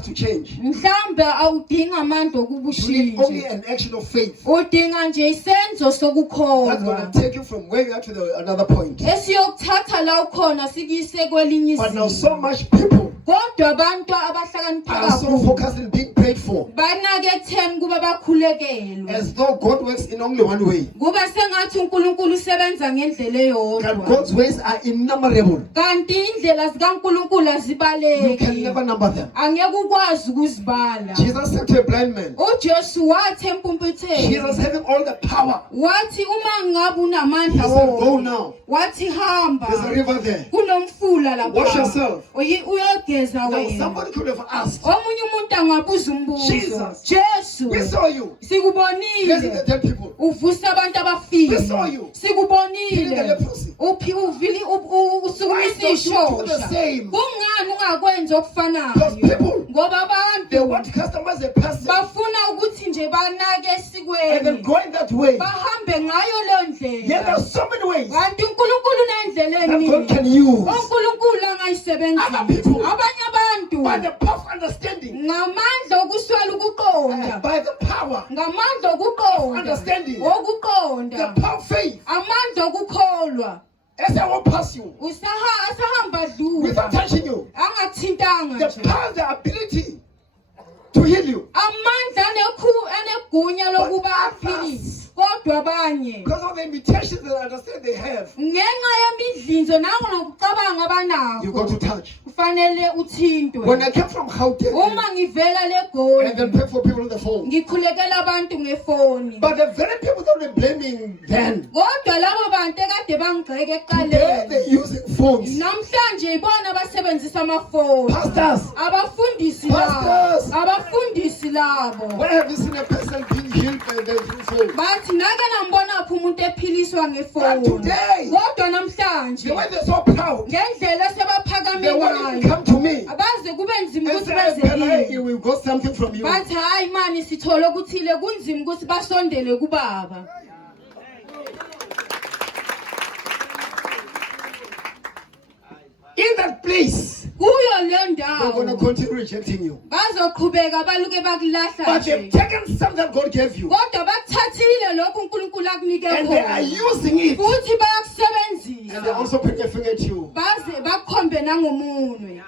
us to change. Mhlawumbe awudinga amandla You need only okubushintsha. an action of faith. Udinga nje isenzo That's going sokukholwa. to take you from where you are to another point. Esiyokuthatha la ukhona sikise kwelinye But now so izinga. much people Kodwa abantu abahlakanipha are so kakhulu focused on being prayed for, banake ekutheni kuba bakhulekelwe. as though God works in only one way. Kuba sengathi uNkulunkulu usebenza ngendlela And eyodwa. God's ways are innumerable. Kanti indlela zikaNkulunkulu You can azibaleki. never number them. Angeke ukwazi ukuzibala. Jesus said to a blind man, uJesu wathi Jesus empumpetheni, having all the power, wathi uma ngabe he unamandla said, go wonke, now. wathi hamba There's a river there. kunomfula Wash lapha. yourself. Uyogeza Now wena. somebody could have asked, Omunye umuntu angabuza umbuzo. Jesus, Jesu, we saw you raising the sikubonile dead people. uvusa abantu We saw abafile. you healing the Sikubonile leprosy. usukumisa Why don't you do the ishosha. same? Kungani ungakwenza Because okufanayo? people, Ngoba they abantu want customers a person bafuna ukuthi nje banake and then esikweni, going that way. bahambe ngayo leyo Yet ndlela. there are so many ways Kanti uNkulunkulu unendlela that God eningi can use. uNkulunkulu Other angayisebenzisa. people, Abanye abantu by the power of understanding, ngamandla okuswela ukuqonda, by the power, ngamandla okuqonda, understanding, okuqonda, the power of faith, amandla okukholwa, as I will pass you asahamba without dlula touching you, angathintanga the nje. power, the ability to heal you. Amandla anegunya lokuba aphilise. Kodwa abanye Because of the imitations that I understand they have, ngenxa yemidlinzo nangokucabanga you got abanakho to touch. kufanele uthintwe. When I came from Gauteng Uma ngivela and then leGoli pray for people on the phone, ngikhulekela abantu ngefoni. but the very people that were blaming then, Kodwa labo bantu ekade bangigxeka today they're ekuqaleni using phones. namhlanje ibona abasebenzisa amafoni. Pastors, Abafundisi Pastors. labo, abafundisi labo where have you seen a person being healed by the phone? bathi nake nambona phi umuntu ephiliswa But ngefoni. today, Kodwa namhlanje the way they're so proud, ngendlela sebaphakame they won't even ngayo come to me abaze kube nzima and ukuthi say, beze "Pele, kimi. we got something from you." Bathi hayi mani sithole ukuthile kunzima ukuthi basondele kubaba. In that place, Kuyo le they're going to ndawo continue rejecting you. bazoqhubeka baluke bakulahla But they've nje. taken something that God gave you Kodwa bakuthathile lokhu uNkulunkulu akunike and they are khona. using it. Futhi And they're bayakusebenzisa. also putting a finger at you. Baze bakukhombe nangomunwe.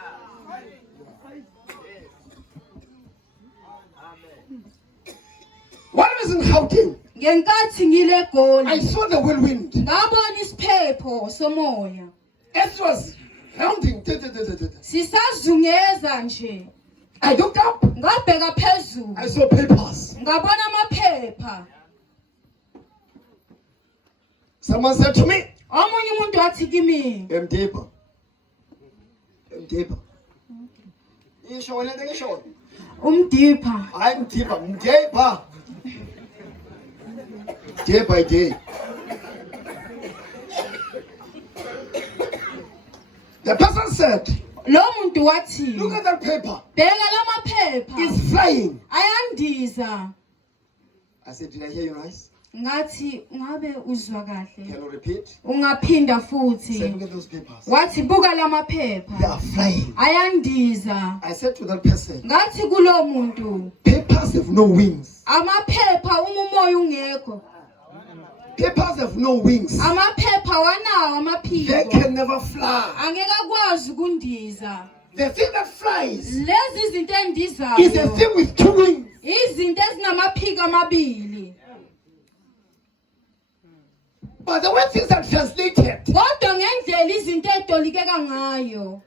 When I was in Gauteng, Ngenkathi ngile I Goli saw the whirlwind. ngabona isiphepho somoya. As it was rounding, Sisazungeza nje. I looked up. Ngabheka phezulu. I saw papers. Ngabona amaphepha. Someone said to me, Omunye umuntu wathi kimi, Mdeba. Mdeba. Isho wena into ngisho. umdipha. Hayi Mdeba, Mdeba. Day by day. The person said, Lo muntu wathi, look at that paper. bheka lamaphepha. It's flying. Ayandiza. I said, did I hear you nice? Ngathi ngabe uzwa kahle. Can you repeat? Ungaphinda I said, look futhi. at those papers. Wathi buka They lamaphepha. are flying. Ayandiza. I said to that person, Ngathi kulo muntu, papers have no wings. amaphepha uma umoya ungekho. Papers have no wings. Amaphepha wanawo They amaphiko. can never fly. Angeke akwazi ukundiza. The thing that flies Lezi izinto is a endizayo. thing with two wings. Izinto ezinamaphiko amabili. But the way things are translated, Kodwa ngendlela izinto edolikeka ngayo.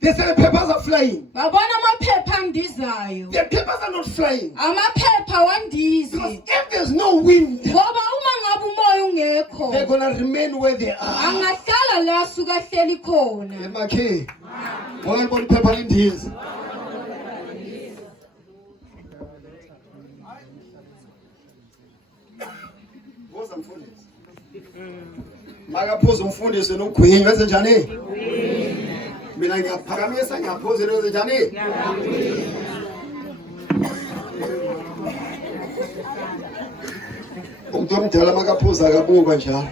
they say the papers are flying. Babona amaphepha andizayo. The papers are not flying. Amaphepha Because wandizi. if there's no wind, Ngoba uma ngabe umoya they're ungekho, going to remain where they are. angahlala la suka hleli khona. Emakhe. Why body paper in this? Woza mfundisi. Makaphuza umfundisi nogwinyo wenze njani? Mina ngiyaphakamisa ngiyaphuza wenze njani? Umuntu omdala makaphuza akabukwa njalo.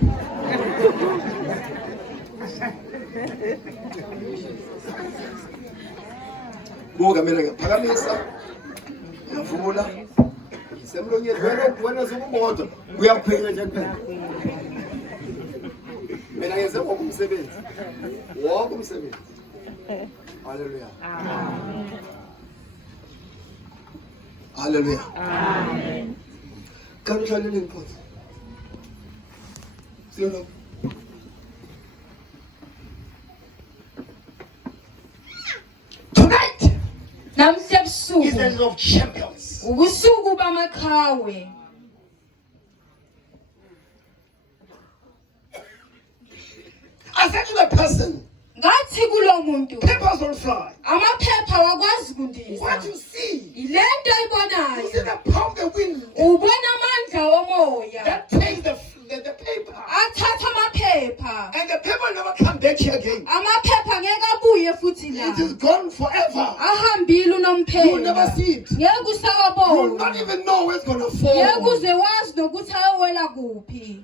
Buka mina ngiyaphakamisa. Ngiyavula. Semlonyeni wena zokubodwa. Uyakuphekela nje kuphela. Mina ngenze wonke umsebenzi. Wonke umsebenzi. Hallelujah. Amen. Hallelujah. Amen. Kan u hlalele ngiphothi? Sino? Tonight Namhla is ebusuku the end of champions. ubusuku bamaqhawe. I said to the person, Ngathi kulo muntu papers don't fly. amaphepha wakwazi kundiza. What you see, Ilento you see oyibonayo. the power of the wind Ubona amandla omoya. that takes the paper. Athatha amaphepha. And the paper never come back here again. Amaphepha ngeke abuye futhi la. It is gone forever. Ahambile You will never unomphela. see it. Ngeke You will usawabona. not even know where it's going to Ngeke fall. uze wazi nokuthi ayowela kuphi.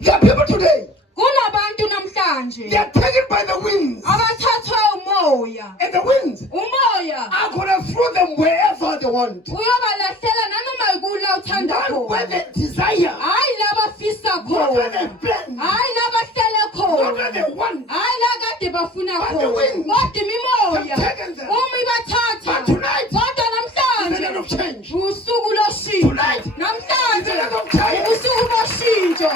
There are people today, Kunabantu namhlanje they are taken by the winds. abathathwa umoya. And the winds Umoya are going to throw them wherever they want. uyobalahlela nanoma yikula uthanda Not where khona. they desire. Hayi labafisa Not where they khona. plan. Not Hayi labahlele where khona. they want. Hayi la kade bafuna But the khona. wind Kodwa imimoya have taken them. uma ibathatha. But tonight Kodwa is the night namhlanje of change. usuku loshintsho. Tonight is the Namhlanje night of change. usuku loshintsho.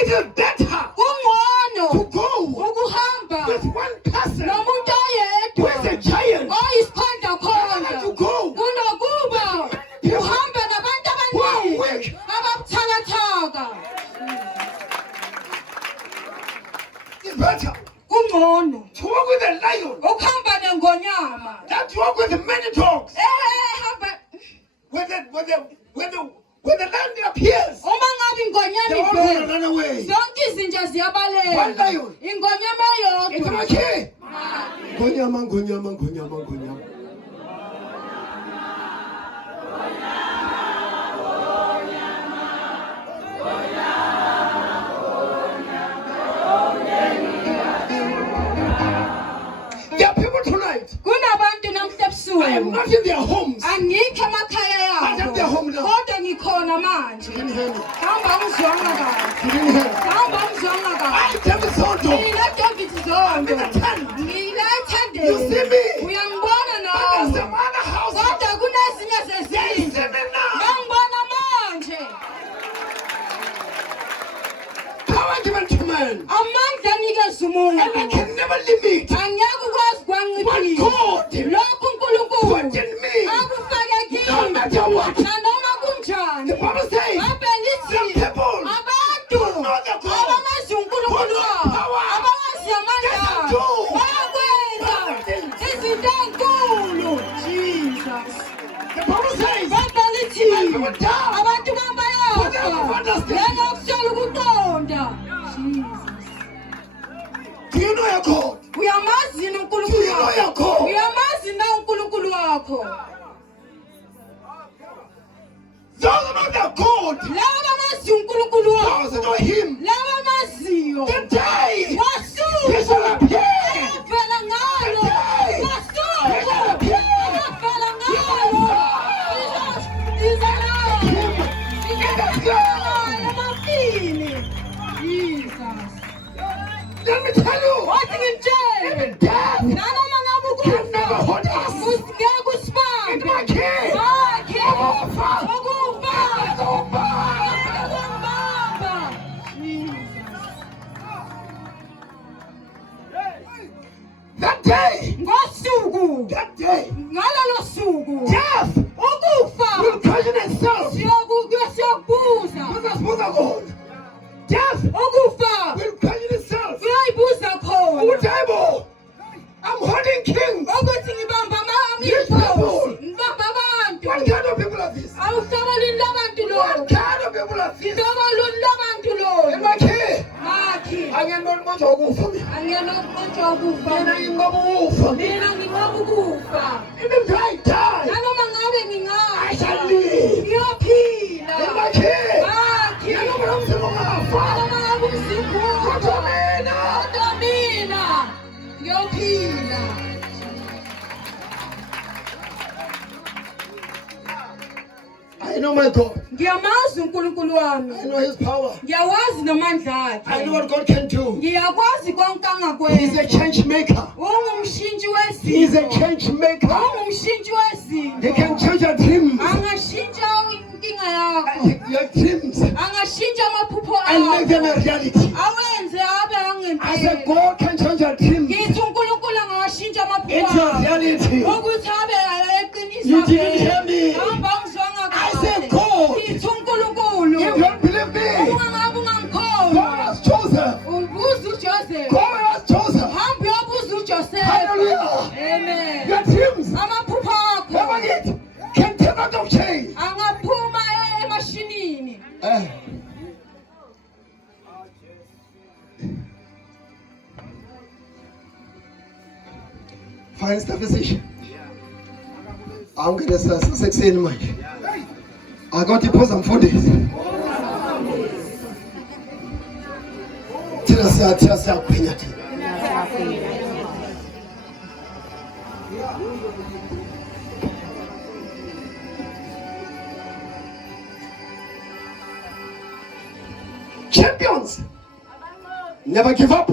It is better to Kungcono go ukuhamba with one person nomuntu who is a oyedwa giant oyisikhonda khona to go kunokuba uhamba nabantu who are abaningi weak. ababuthakathaka. It's better Kungcono to walk with a lion ukuhamba nengonyama than to walk with many dogs. hamba When the lion appears, uma ngabe ingonyama they all want to ivela run away. zonke izinja One ziyabalela. lion. Ingonyama It's eyodwa okay. Gonyama. There are people tonight. kunabantu namhla I am ebusuku not in their homes. angikho emakhaya I am their yabo home now. kodwa ngikhona manje. You didn't hear me. Hamba ungizwanga kahle. You didn't hear me. Hamba ungizwanga kahle. I tell you something. Mina David Zondo. I'm in the tent. Ngila ethandeni. You see me? Uyangibona But there's some nawe. other houses. Kodwa kunezinye They zezindlu. see me now. Ngangibona manje. Power given to man. Amandla anikeza And I umuntu. can never limit Angeke ukwazi what kwanciphisa. God Lokhu put uNkulunkulu in me. akufake No kimi. matter what. Nanoma The kunjani. Bible says Abelithi some people abantu who know the God, abamazi uNkulunkulu who know wabo, power, abawazi amandla they can abo, do bayakwenza things. izinto enkulu. Jesus. The Bible says Babelithi people die. abantu But they don't bayafa understand. ngenxa ukuqonda. Jesus. Do you know your God? Uyamazi yini uNkulunkulu Do you know your wakho? God? Uyamazi na uNkulunkulu wakho? Those who know their God, Laba bamazi uNkulunkulu those who wakho. know Him, Laba bamaziyo. the day He Wasuku shall appear. avela ngalo. Wasuku avela ngalo. Iza emafini. Jesus. Let me tell you, Wathi ngimtshele. even death Nanoma ngabe can never hold ukufa. us. Ngeke In usibambe. my king, Wakhe. Ukufa. Ukufa. Ukufa. Ngeke kumbamba. that day, Ngosuku. that day, Ngalolo suku. death Ukufa. will question itself. Siyokubuza. Because Mother God, death Ukufa. will question itself. Kuyayibuza khona. Udaibo, I'm holding kings. Ukuthi ngibamba Yes, amamikhosi. people. Ngibamba abantu. What kind of people are these? Awuhlobo luni labantu What lo. kind of people are these? Hlobo luni labantu lo. In my king, Ngakhi. angenona umuntu okufa mina. Angena umuntu wokufa. Mina ingoba ukufa. Mina nginqoba ukufa. Even if I die, Nanoma ngabe I ngingafa. shall live. Ngiyophila. In my king, Ngakhi. nanoma nomzimba know my God. Ngiyamazi uNkulunkulu wami. I know His power. Ngiyawazi namandla I know akhe. what God can do. Ngiyakwazi konke He's a angakwenza. change maker. Ungumshintshi He's a wezinto. change maker. Ungumshintshi wezinto. He can change your dreams, Angashintsha inkinga yakho. your dreams, Angashintsha amaphupho and make them a akho. reality. Awenze abe I said, angempela. God can change your dreams Ngithi uNkulunkulu angawashintsha amaphupho into akho. reality. Ukuthi abe eqiniso. You didn't hear me. Hamba ungizwanga I kahle. said, God. Ngithi uNkulunkulu. If you don't believe me, Ungangabe God ungangikholwa. has chosen. Ubuza uJoseph. God has chosen. Hamba uyobuza uJoseph. Hallelujah. Amen. Your dreams, Amaphupho never akho it can turn out of change. angaphuma emashinini. Fine stuff is it. I'm going to start sekuseni manje. I got to pause some 4 days. Thina siyakhwenya thina. Champions never give up.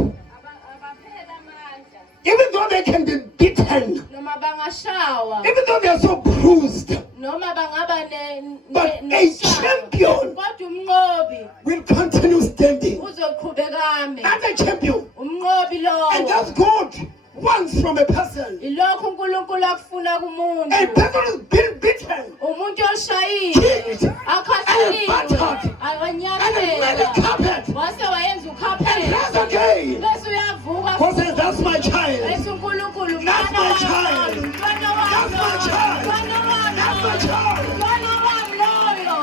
Even though they can be beaten, Noma bangashawa, even though they are so bruised, noma bangaba but a champion kodwa umnqobi will continue standing. uzoqhubeka ame. That's a champion. Umnqobi And lowo that's God wants from a person. ilokho uNkulunkulu akufuna A kumuntu. person who's been beaten, Umuntu oshayiwe, kicked, akhathaliwe, battered, and made a awanyathela. carpet. Wase wayenza And ukhaphela. rise again. Bese uyavuka. God says, that's my child. Bese uNkulunkulu That's my mntwana child. wami, mntwana That's my wami, child. mntwana wami, That's my child. mntwana wami loyo.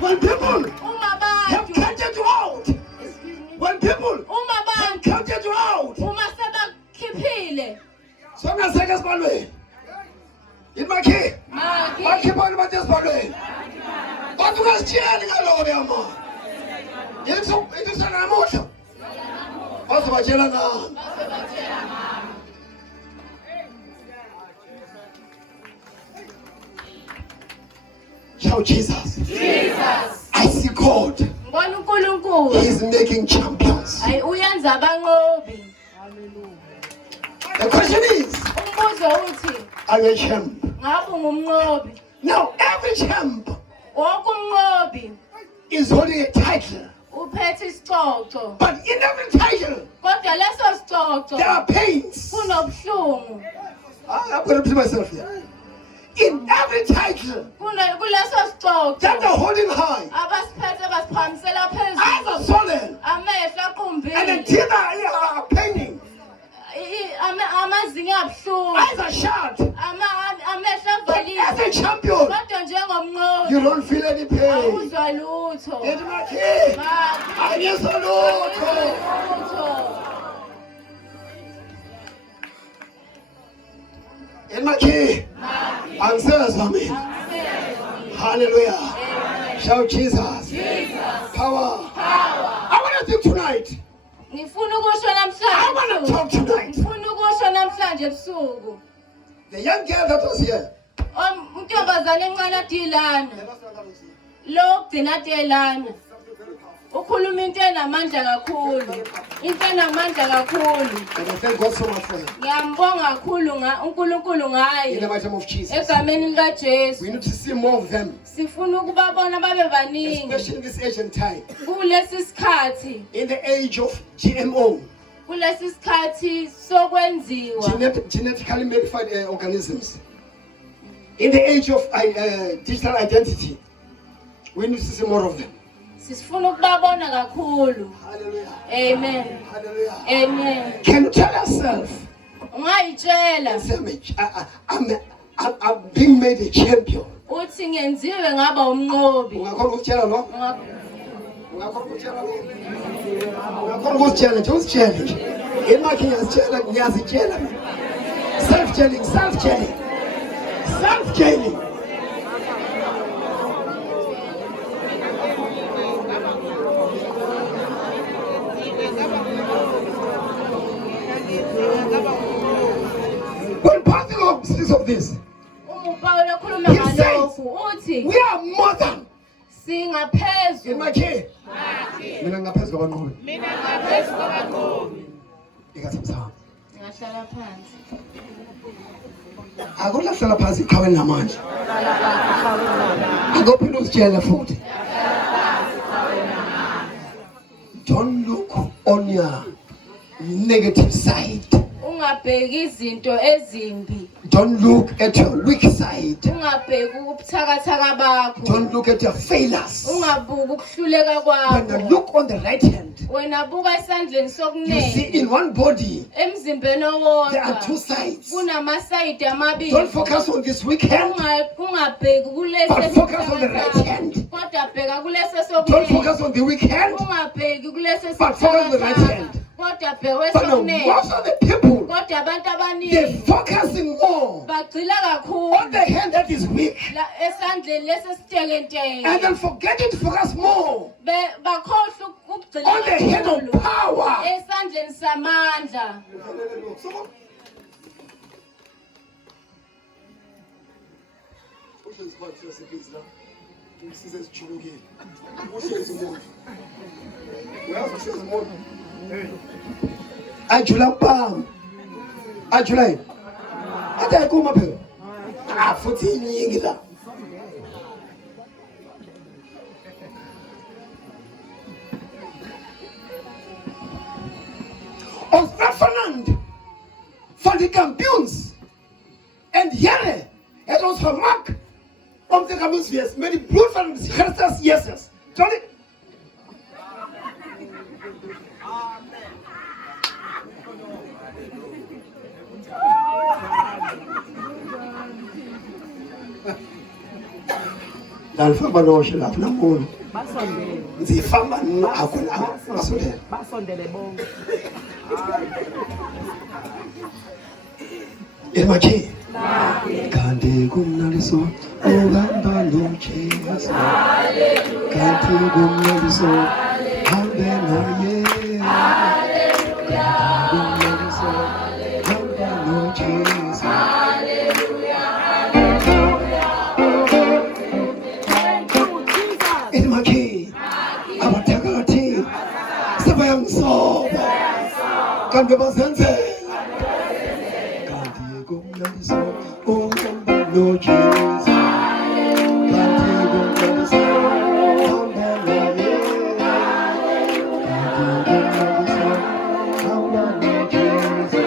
When people Uma have bantu, counted you out, when people uma have bantu, counted you out, uma sebakhiphile. so I'm not saying it's my way. In my key, Maki, I keep on about this way. But you guys cheering all over, man. It's an emotion. Also, my children, shout Jesus. Jesus. I see God. Ngibona uNkulunkulu. He's making champions. Hayi uyenza abanqobi. The question is, Umbuzo uthi, are you a champ? ngabe ungumnqobi? Now, every champ Wonke umnqobi is holding a title. uphethe isicoco. But in every title, Kodwa leso sicoco there are pains. kunobuhlungu. I'm going to repeat myself here. In every title Kuleso sicoco that they're holding high, abasiphethe basiphakamisela eyes phezulu. are swollen Amehlo and the aqumbile. teeth are paining. Amazinyo abuhlungu. Eyes are shut. Amehlo But avaliwe. as a champion, Kodwa njengomnqobi you don't feel any pain. awuzwa lutho. It's my key. I need a lot. Lutho. In my key. I'm serious, amen. Hallelujah. Shout Jesus. Power. I want to think tonight. Ngifuna ukusho I want to namhlanje. talk tonight. Ngifuna ukusho namhlanje ebusuku. The young girl that was here. Untombazane encane adilana. Lo kugcina adelana. Ukhuluma into enamandla kakhulu. Into enamandla kakhulu. And I thank God so much for him. Ngiyambonga kakhulu uNkulunkulu In the ngaye. mighty name of Jesus. Egameni likaJesu. We need to see more of them. Sifuna ukubabona babe baningi. Especially in this age and time. Kulesi sikhathi, In the age of GMO. kulesi sikhathi sokwenziwa. Genetically modified organisms. In the age of digital identity. We need to see more of them. Sifuna ukubabona kakhulu. Hallelujah. Amen. Hallelujah. Amen. Can you tell yourself, Ungayitshela I'm being made a champion? uthi ngenziwe ngaba umnqobi. Ungakhona ukutshela lo? Unga- Ungakhona ukutshela lo? Ungakhona ukutshela nje uzitshele nje. Imakhe ngiyazitshela mina. Self-telling. When Pastor speaks of this, UPawulo ukhuluma He says, ngalokhu uthi we are more than Singaphezulu. Imakhe. Mina ngaphezulu kwabanqobi. Ikathamsana. Ngahlala phansi. Akulahlala phansi iqhaweni namanje. Akuphinda uzitshela futhi. Don't look on your negative side. Ungabheki izinto ezimbi. Don't look at your weak side. Ungabheki ubuthakathaka bakho. Don't look at your failures. Ungabuki ukuhluleka When you kwakho. look on the right hand, Wena buka esandleni you see sokunene. in one body Emzimbeni there are two owodwa. sides. Kunamasayidi amabili. Don't focus on this weak hand. Ungabheki kulesi But focus on the right esibuthakathaka. hand. Kodwa bheka kulesi Don't sokunene. focus on the weak hand. Ungabheki kulesi But focus on the right hand. Kodwa bheka But now kwesokunene. most of the people, Kodwa abantu they're abaningi focusing more bagxila on the kakhulu hand that is weak. esandleni lesi And esitekenteke. then forgetting to focus more Bakhohlwa ukugxila on the hand of kakhulu power. esandleni samandla. Ajula mpam. Ajula yini? Ade ayikuma phela. Futhi iningi la. Ons Fernand van die kampioens en Here het ons vermak om te kampioens wees met die bloed van Christus Jesus. Johnny. Dan famba noshe lapho namuntu. Ndzi famba nakho la. Basondele bonke. Emakhe. Kanti kumnaliso uhamba noJesu. Kanti kumnaliso hambe naye. Kumnaliso hamba noJesu. Emakhe. Abathakathi sebayamsoba. Kanti bazenzela. Kanti kumnaliso uhamba noJesu. Kanti kumnaliso hamba naye. Kanti kumnaliso hamba noJesu.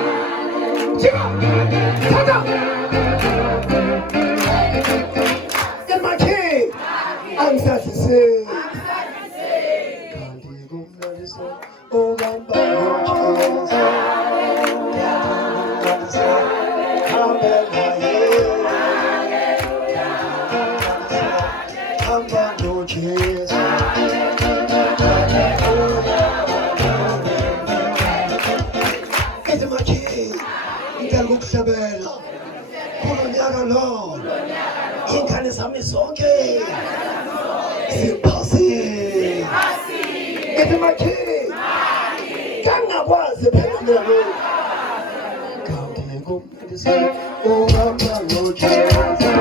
Chica! Tata! Emakhe! I'm satisfied. Kanti kumnaliso uhamba noJesu. Ingane zami zonke siphasi emakhe kangakwazi phela lo kanti kumnaliso uhamba noJesu.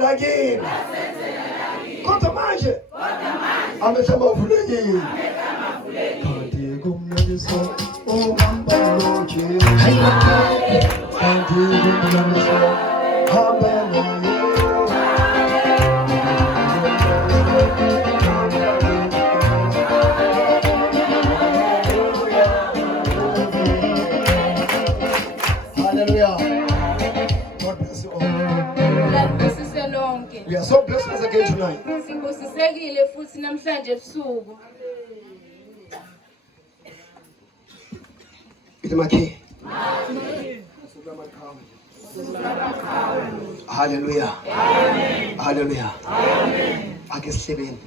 Lakini kodwa manje amehla mavulekile kanti kumnaliso uhamba noJesu. Kanti kumnaliso hamba naye. Hallelujah. God bless you all. We are so blessed once again tonight. Sibusisekile futhi namhlanje ebusuku. Imakhe. Hallelujah. Amen. Hallelujah. Amen. Ake sihlebeni.